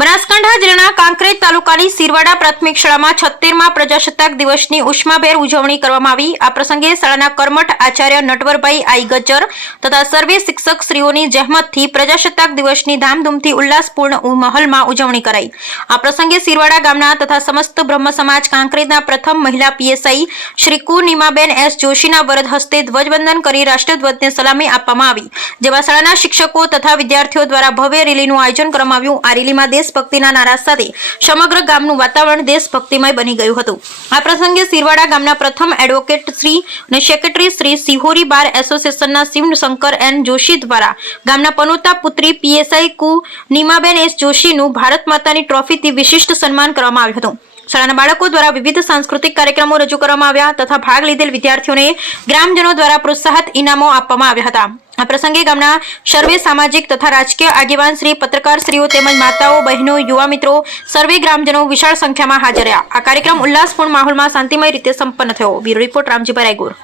બનાસકાંઠા જિલ્લાના કાંકરેજ તાલુકાની સિરવાડા પ્રાથમિક શાળામાં 76મા પ્રજાસત્તાક દિવસની ઉષ્માભેર ઉજવણી કરવામાં આવી। આ પ્રસંગે શાળાના કર્મઠ આચાર્ય નટવરભાઈ આઈ ગજ્જર તથા સર્વે શિક્ષક શ્રીઓની જહેમતથી પ્રજાસત્તાક દિવસની ધામધૂમથી ઉલ્લાસપૂર્ણ માહોલમાં ઉજવણી કરાઈ। આ પ્રસંગે સિરવાડા ગામના તથા સમસ્ત બ્રહ્મ સમાજ કાંકરેજના પ્રથમ મહિલા પીએસઆઈ શ્રી કુ નીમાબેન એસ જોશીના વરદ હસ્તે ધ્વજવંદન કરી રાષ્ટ્રધ્વજને સલામી આપવામાં આવી, જેમાં શાળાના શિક્ષકો તથા વિદ્યાર્થીઓ દ્વારા ભવ્ય રેલીનું આયોજન કરવામાં આવ્યું। આ રેલીમાં દેશભક્તિના નારા સાથે સમગ્ર ગામનું વાતાવરણ દેશભક્તિમય બની ગયું હતું। આ પ્રસંગે સિરવાડા ગામના પ્રથમ એડવોકેટ શ્રી અને સેક્રેટરી શ્રી સિહોરી બાર એસોસિએશનના શિવશંકર એન જોશી દ્વારા ગામના પનોતા પુત્રી પીએસઆઈ કુ નીમાબેન એસ જોશીનું ભારત માતાની ટ્રોફીથી વિશિષ્ટ સન્માન કરવામાં આવ્યું હતું। શાળાના બાળકો દ્વારા વિવિધ સાંસ્કૃતિક કાર્યક્રમો રજૂ કરવામાં આવ્યા તથા ભાગ લીધેલ વિદ્યાર્થીઓને ગ્રામજનો દ્વારા પ્રોત્સાહક ઇનામો આપવામાં આવ્યા હતા। આ પ્રસંગે ગામના સર્વે સામાજિક તથા રાજકીય આગેવાન શ્રી, પત્રકારશ્રીઓ તેમજ માતાઓ, બહેનો, યુવા મિત્રો, સર્વે ગ્રામજનો વિશાળ સંખ્યામાં હાજર રહ્યા। આ કાર્યક્રમ ઉલ્લાસપૂર્ણ માહોલમાં શાંતિમય રીતે સંપન્ન થયો। Bureau report Ramjibhai Raygur.